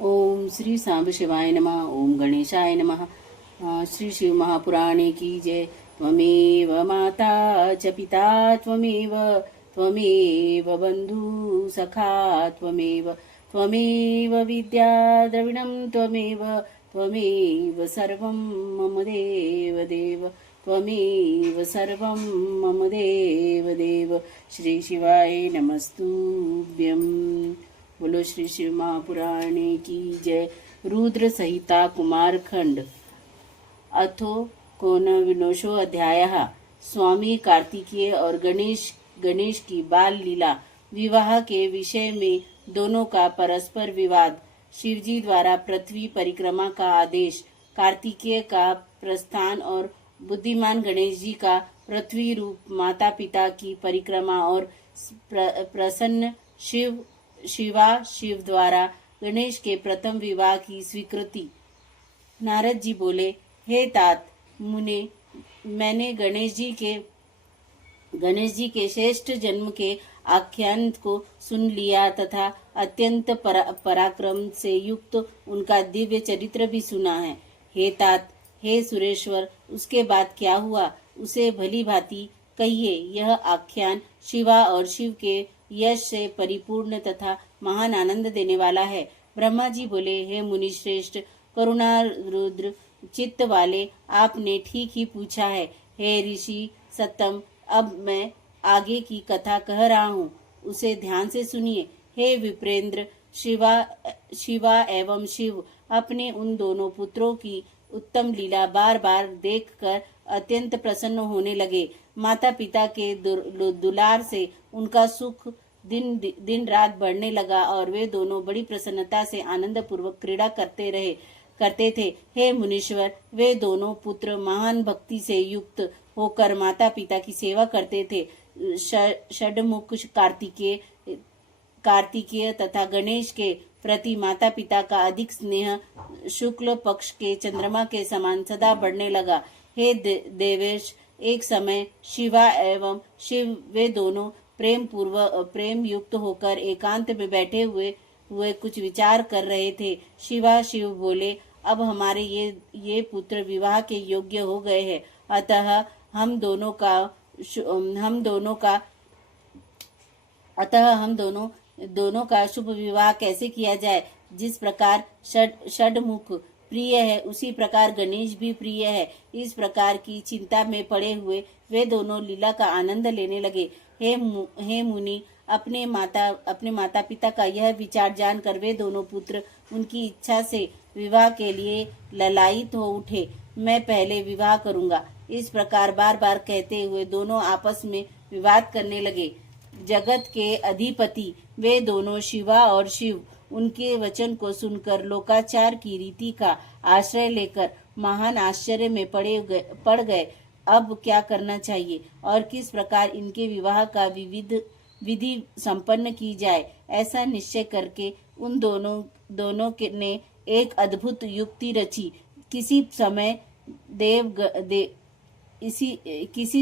ओम श्री सांब शिवाय नमः। ओम गणेशाय नमः। श्री शिव महापुराणे की जय। त्वमेव माता च पिता त्वमेव त्वमेव बंधु सखा त्वमेव त्वमेव विद्या द्रविणं त्वमेव त्वमेव सर्वं मम देव देव त्वमेव सर्वं मम देव देव। श्री शिवाय नमस्तुभ्यं। बोलो श्री शिव महापुराणे की जय। रुद्र संहिता कुमार खंड अथो कोनविंशो अध्यायः। स्वामी कार्तिकेय और गणेश की बाल लीला। विवाह के विषय में दोनों का परस्पर विवाद। शिवजी द्वारा पृथ्वी परिक्रमा का आदेश। कार्तिकेय का प्रस्थान और बुद्धिमान गणेश जी का पृथ्वी रूप माता पिता की परिक्रमा और प्रसन्न शिव द्वारा गणेश के प्रथम विवाह की स्वीकृति। नारद जी बोले, हे तात मुने, मैंने गणेश जी के श्रेष्ठ जन्म के आख्यान को सुन लिया तथा अत्यंत पराक्रम से युक्त उनका दिव्य चरित्र भी सुना है। हे तात, हे सुरेश्वर, उसके बाद क्या हुआ उसे भली भांति कहिए। यह आख्यान शिवा और शिव के यश से परिपूर्ण तथा महान आनंद देने वाला है। ब्रह्मा जी बोले, हे मुनि श्रेष्ठ, करुणा रुद्र चित्त वाले, आपने ठीक ही पूछा है। हे ऋषि सत्तम, अब मैं आगे की कथा कह रहा हूँ, उसे ध्यान से सुनिए। हे विप्रेंद्र, शिवा एवं शिव अपने उन दोनों पुत्रों की उत्तम लीला बार बार देखकर अत्यंत प्रसन्न होने लगे। माता पिता के दुलार से उनका सुख दिन रात बढ़ने लगा और वे दोनों बड़ी प्रसन्नता से आनंद पूर्वक क्रीड़ा करते थे। हे मुनीश्वर, वे दोनों पुत्र महान भक्ति से युक्त होकर माता पिता की सेवा करते थे। षडमुख कार्तिकेय तथा गणेश के प्रति माता पिता का अधिक स्नेह शुक्ल पक्ष के चंद्रमा के समान सदा बढ़ने लगा। हे देवेश, एक समय शिवा एवं शिव वे दोनों प्रेम युक्त होकर एकांत में बैठे हुए कुछ विचार कर रहे थे। शिव बोले, अब हमारे ये पुत्र विवाह के योग्य हो गए हैं, अतः हम दोनों का शुभ विवाह कैसे किया जाए। जिस प्रकार षडमुख प्रिय है उसी प्रकार गणेश भी प्रिय है। इस प्रकार की चिंता में पड़े हुए वे दोनों लीला का आनंद लेने लगे। हे मुनि, अपने माता पिता का यह विचार जानकर वे दोनों पुत्र उनकी इच्छा से विवाह के लिए ललायित हो उठे। मैं पहले विवाह करूंगा, इस प्रकार बार बार कहते हुए दोनों आपस में विवाद करने लगे। जगत के अधिपति वे दोनों शिवा और शिव उनके वचन को सुनकर लोकाचार की रीति का आश्रय लेकर महान आश्चर्य में पड़ गए। अब क्या करना चाहिए और किस प्रकार इनके विवाह का विधि संपन्न की जाए, ऐसा निश्चय करके उन दोनों ने एक अद्भुत युक्ति रची। किसी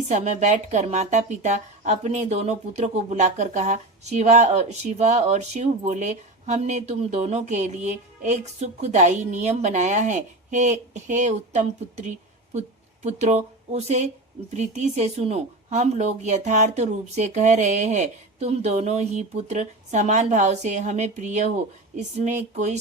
समय बैठकर माता पिता अपने दोनों पुत्रों को बुलाकर कहा, शिवा और शिव बोले, हमने तुम दोनों के लिए एक सुखदायी नियम बनाया है। हे उत्तम पुत्रों, उसे प्रीति से सुनो। हम लोग यथार्थ रूप से कह रहे हैं, तुम दोनों ही पुत्र समान भाव से हमें प्रिय हो, इसमें कोई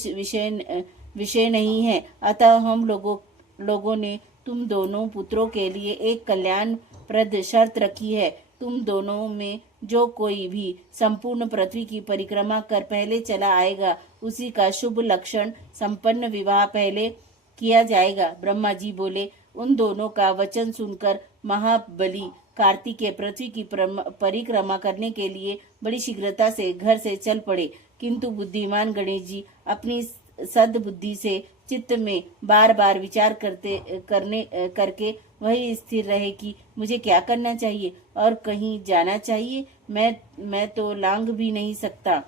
विषय नहीं है। अतः हम लोगों ने तुम दोनों पुत्रों के लिए एक कल्याणप्रद शर्त रखी है। तुम दोनों में जो कोई भी संपूर्ण पृथ्वी की परिक्रमा कर पहले चला आएगा, उसी का शुभ लक्षण संपन्न विवाह पहले किया जाएगा। ब्रह्मा जी बोले, उन दोनों का वचन सुनकर महाबली कार्तिकेय पृथ्वी की परिक्रमा करने के लिए बड़ी शीघ्रता से घर से चल पड़े। किंतु बुद्धिमान गणेश जी अपनी सद्बुद्धि से चित्त में बार बार विचार करके वही स्थिर रहे कि मुझे क्या करना चाहिए और कहीं जाना चाहिए। मैं तो लांग भी नहीं सकता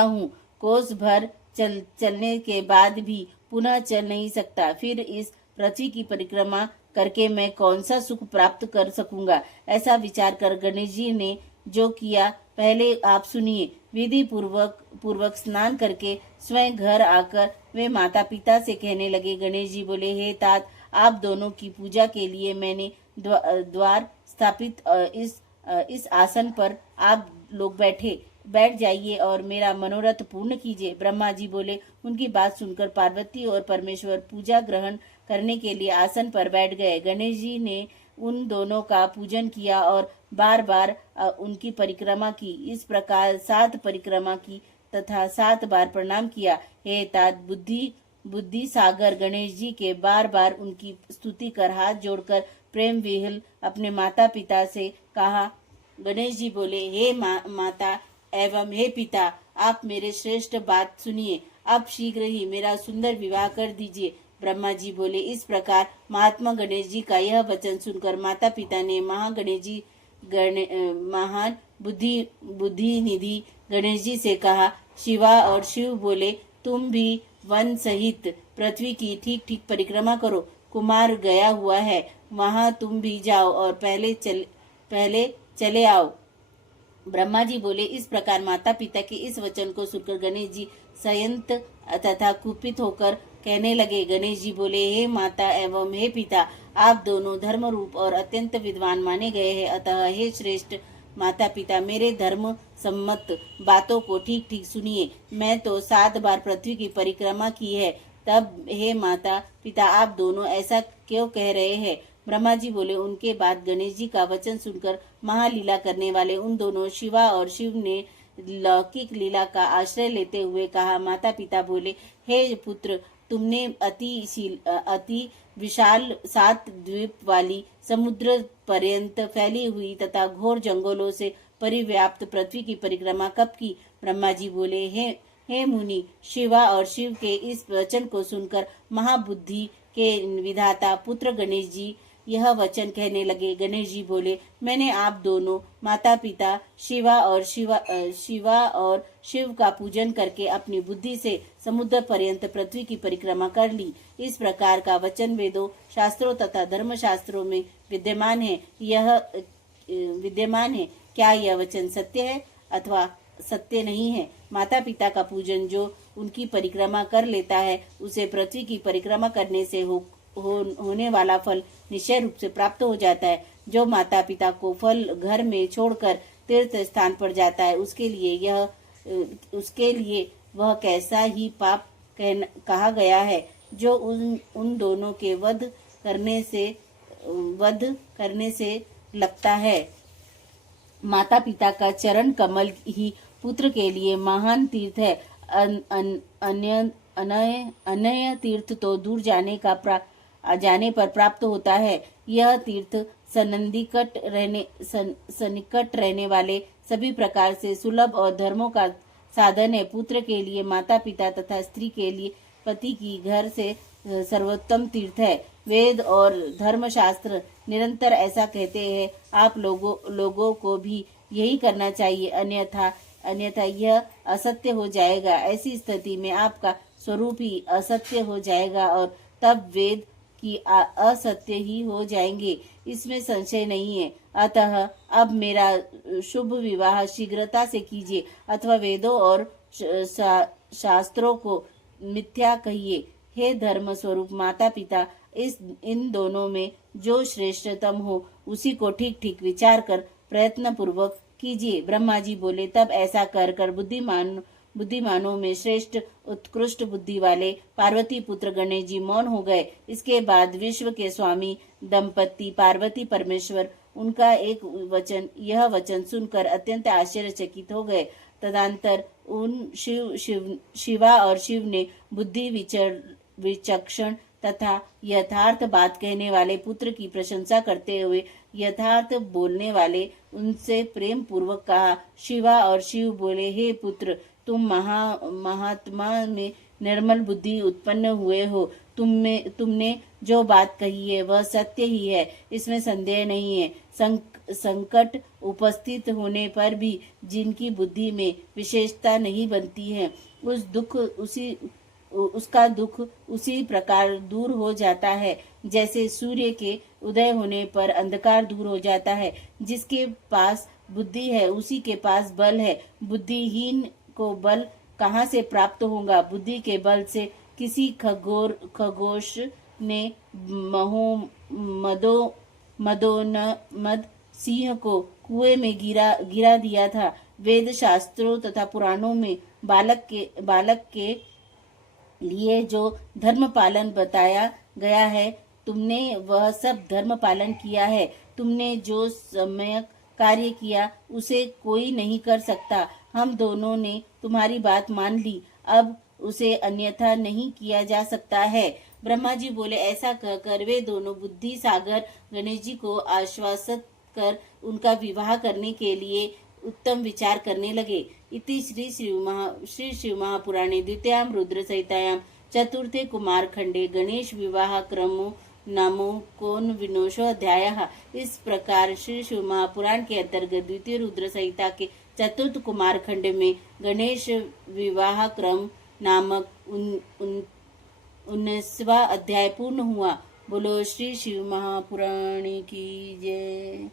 हूँ। कोस भर चलने के बाद भी पुनः चल नहीं सकता। फिर इस पृथ्वी की परिक्रमा करके मैं कौन सा सुख प्राप्त कर सकूंगा। ऐसा विचार कर गणेश जी ने जो किया पहले आप सुनिए। विधि पूर्वक स्नान करके स्वयं घर आकर वे माता पिता से कहने लगे। गणेश जी बोले, हे तात, आप दोनों की पूजा के लिए मैंने द्वार स्थापित इस आसन पर आप लोग बैठ जाइए और मेरा मनोरथ पूर्ण कीजिए। ब्रह्मा जी बोले। उनकी बात सुनकर पार्वती और परमेश्वर पूजा ग्रहण करने के लिए आसन पर बैठ गए। गणेश जी ने उन दोनों का पूजन किया और बार बार उनकी परिक्रमा की। इस प्रकार 7 परिक्रमा की तथा 7 बार प्रणाम किया। हे तात, बुद्धि सागर गणेश जी के बार बार उनकी स्तुति कर हाथ जोड़कर प्रेम विह्वल अपने माता पिता से कहा। गणेश जी बोले, हे माता एवं हे पिता, आप मेरे श्रेष्ठ बात सुनिए। अब शीघ्र ही मेरा सुंदर विवाह कर दीजिए। ब्रह्मा जी बोले। इस प्रकार महात्मा गणेश जी का यह वचन सुनकर माता पिता ने महान बुद्धि निधि गणेश जी से कहा। शिवा और शिव बोले, तुम भी वन सहित पृथ्वी की ठीक ठीक परिक्रमा करो। कुमार गया हुआ है, वहां तुम भी जाओ और पहले चले आओ। ब्रह्मा जी बोले। इस प्रकार माता पिता के इस वचन को सुनकर गणेश जी संयत तथा कुपित होकर कहने लगे। गणेश जी बोले, हे माता एवं हे पिता, आप दोनों धर्म रूप और अत्यंत विद्वान माने गए हैं। अतः हे श्रेष्ठ माता पिता, मेरे धर्म सम्मत बातों को ठीक ठीक सुनिए। मैं तो 7 बार पृथ्वी की परिक्रमा की है, तब हे माता पिता, आप दोनों ऐसा क्यों कह रहे हैं? ब्रह्मा जी बोले। उनके बाद गणेश जी का वचन सुनकर महालीला करने वाले उन दोनों शिवा और शिव ने लौकिक लीला का आश्रय लेते हुए कहा। माता पिता बोले, हे पुत्र, तुमने अति विशाल 7 द्वीप वाली समुद्र पर्यंत फैली हुई तथा घोर जंगलों से परिव्याप्त पृथ्वी की परिक्रमा कब की? ब्रह्मा जी बोले, हे मुनि, शिवा और शिव के इस वचन को सुनकर महाबुद्धि के विधाता पुत्र गणेश जी यह वचन कहने लगे। गणेश जी बोले, मैंने आप दोनों माता पिता शिवा और शिव का पूजन करके अपनी बुद्धि से समुद्र पर्यंत पृथ्वी की परिक्रमा कर ली। इस प्रकार का वचन वेदों, शास्त्रों तथा धर्म शास्त्रों में विद्यमान है। क्या यह वचन सत्य है अथवा सत्य नहीं है? माता पिता का पूजन जो उनकी परिक्रमा कर लेता है, उसे पृथ्वी की परिक्रमा करने से होने वाला फल निश्चय रूप से प्राप्त हो जाता है। जो माता पिता को फल घर में छोड़कर तीर्थ स्थान पर जाता है, उसके लिए वह कैसा ही पाप कहा गया है, जो उन दोनों के वध करने से लगता है। माता पिता का चरण कमल ही पुत्र के लिए महान तीर्थ है। अन्य तीर्थ तो दूर जाने पर प्राप्त होता है। यह तीर्थ सन्निकट रहने वाले सभी प्रकार से सुलभ और धर्मों का साधन है। पुत्र के लिए माता पिता तथा स्त्री के लिए पति की घर से सर्वोत्तम तीर्थ है। वेद और धर्मशास्त्र निरंतर ऐसा कहते हैं। आप लोगों को भी यही करना चाहिए, अन्यथा यह असत्य हो जाएगा। ऐसी स्थिति में आपका स्वरूप ही असत्य हो जाएगा और तब वेद की असत्य ही हो जाएंगे, इसमें संशय नहीं है। अतः अब मेरा शुभ विवाह शीघ्रता से कीजिए, अथवा वेदों और शास्त्रों को मिथ्या कहिए। हे धर्म स्वरूप माता पिता, इन दोनों में जो श्रेष्ठतम हो उसी को ठीक ठीक विचार कर प्रयत्न पूर्वक कीजिए। ब्रह्मा जी बोले। तब ऐसा कर बुद्धिमानों में श्रेष्ठ उत्कृष्ट बुद्धि वाले पार्वती पुत्र गणेश जी मौन हो गए। इसके बाद विश्व के स्वामी दंपति पार्वती परमेश्वर उनका यह वचन सुनकर अत्यंत आश्चर्यचकित हो गए। तदंतर उन शिवा और शिव ने बुद्धि विचक्षण तथा यथार्थ बात कहने वाले पुत्र की प्रशंसा करते हुए यथार्थ बोलने वाले उनसे प्रेम पूर्वक कहा। शिवा और शिव बोले, हे पुत्र, तुम महात्मा में निर्मल बुद्धि उत्पन्न हुए हो। तुमने जो बात कही है वह सत्य ही है, इसमें संदेह नहीं है। संकट उपस्थित होने पर भी जिनकी बुद्धि में विशेषता नहीं बनती है, उसका दुख उसी प्रकार दूर हो जाता है जैसे सूर्य के उदय होने पर अंधकार दूर हो जाता है। जिसके पास बुद्धि है उसी के पास बल है। बुद्धिहीन को बल कहाँ से प्राप्त होगा? बुद्धि के बल से किसी खगोश ने मदोन्मद सिंह को कुएं में गिरा दिया था। वेद शास्त्रों तथा पुराणों में बालक के लिए जो धर्म पालन बताया गया है, तुमने वह सब धर्म पालन किया है। तुमने जो सम्यक कार्य किया उसे कोई नहीं कर सकता। हम दोनों ने तुम्हारी बात मान ली, अब उसे अन्यथा नहीं किया जा सकता है। ब्रह्मा जी बोले, ऐसा कहकर वे दोनों बुद्धि सागर गणेश जी को आश्वासित कर उनका विवाह करने के लिए उत्तम विचार करने लगे। इति श्री शिव महापुराणे द्वितीयां रुद्र संहितायां चतुर्थे कुमार खंडे गणेश विवाह क्रमो नामो कोन विनोशो अध्याय। इस प्रकार श्री शिव महापुराण के अंतर्गत द्वितीय रुद्र संहिता के चतुर्थ कुमार खंड में गणेश विवाह क्रम नामक 19वां अध्याय पूर्ण हुआ। बोलो श्री शिव महापुराण की जय।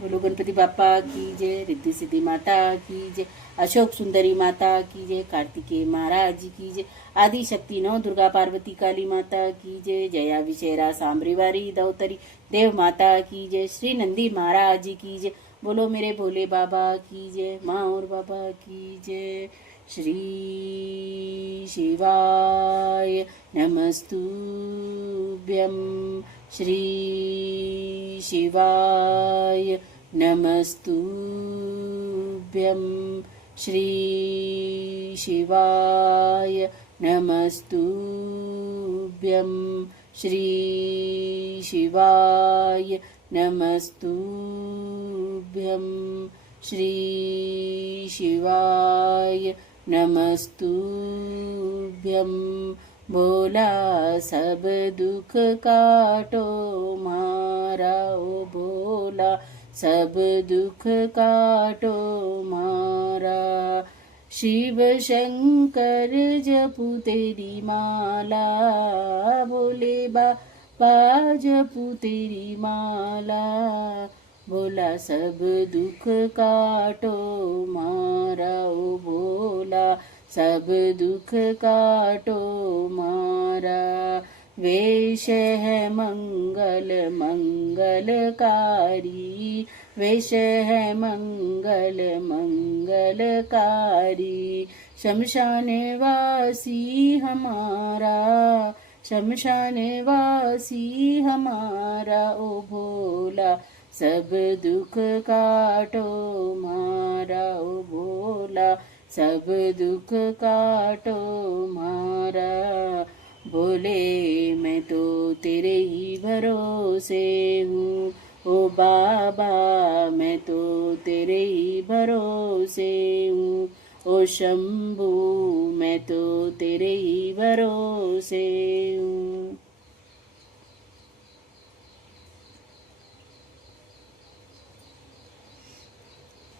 बोलो गणपति बापा की जय, रिद्धि सिद्धि माता की जय, अशोक सुंदरी माता की जय, कार्तिकेय महाराज जी की जय, आदि शक्ति नौ दुर्गा पार्वती काली माता की जय, जया विशेरा सांबरीवारी दौतरी देव माता की जय, श्री नंदी महाराज जी की जय। बोलो मेरे भोले बाबा की जय, माँ और बाबा की जय। श्री शिवाय नमस्तुभ्यं, श्री शिवाय नमस्तुभ्यं, श्री शिवाय नमस्तुभ्यं, श्री शिवाय नमस्तुभ्यं, श्री शिवाय नमस्तुभ्यं। भोला सब दुख काटो मारा, ओ भोला सब दुख काटो मारा। शिव शंकर जपू तेरी माला, भोले बाबा जपू तेरी माला। भोला सब दुख काटो मारा, ओ भोला सब दुख काटो मारा। वेश है मंगल मंगलकारी, वेश है मंगल मंगलकारी। शमशान वासी हमारा, शमशान वासी हमारा, ओ भोला सब दुख काटो मारा, ओ भोला सब दुख काटो मारा। भोले मैं तो तेरे ही भरोसे हूँ, ओ बाबा मैं तो तेरे ही भरोसे हूँ। ओ शंभू मैं तो तेरे ही भरोसे हूँ।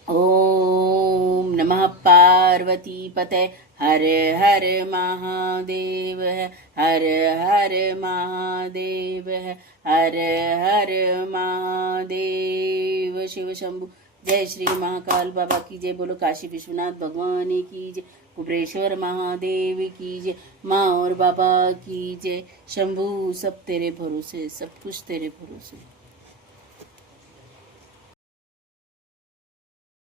ओम नमः पार्वती पते, हर हर महादेव है, हर हर महादेव है, हर हर महादेव। शिव शंभु। जय श्री महाकाल बाबा की जय। बोलो काशी विश्वनाथ भगवान की जय, कुबरेश्वर महादेव की जय, माँ और बाबा की जय। शंभु सब तेरे भरोसे, सब कुछ तेरे भरोसे।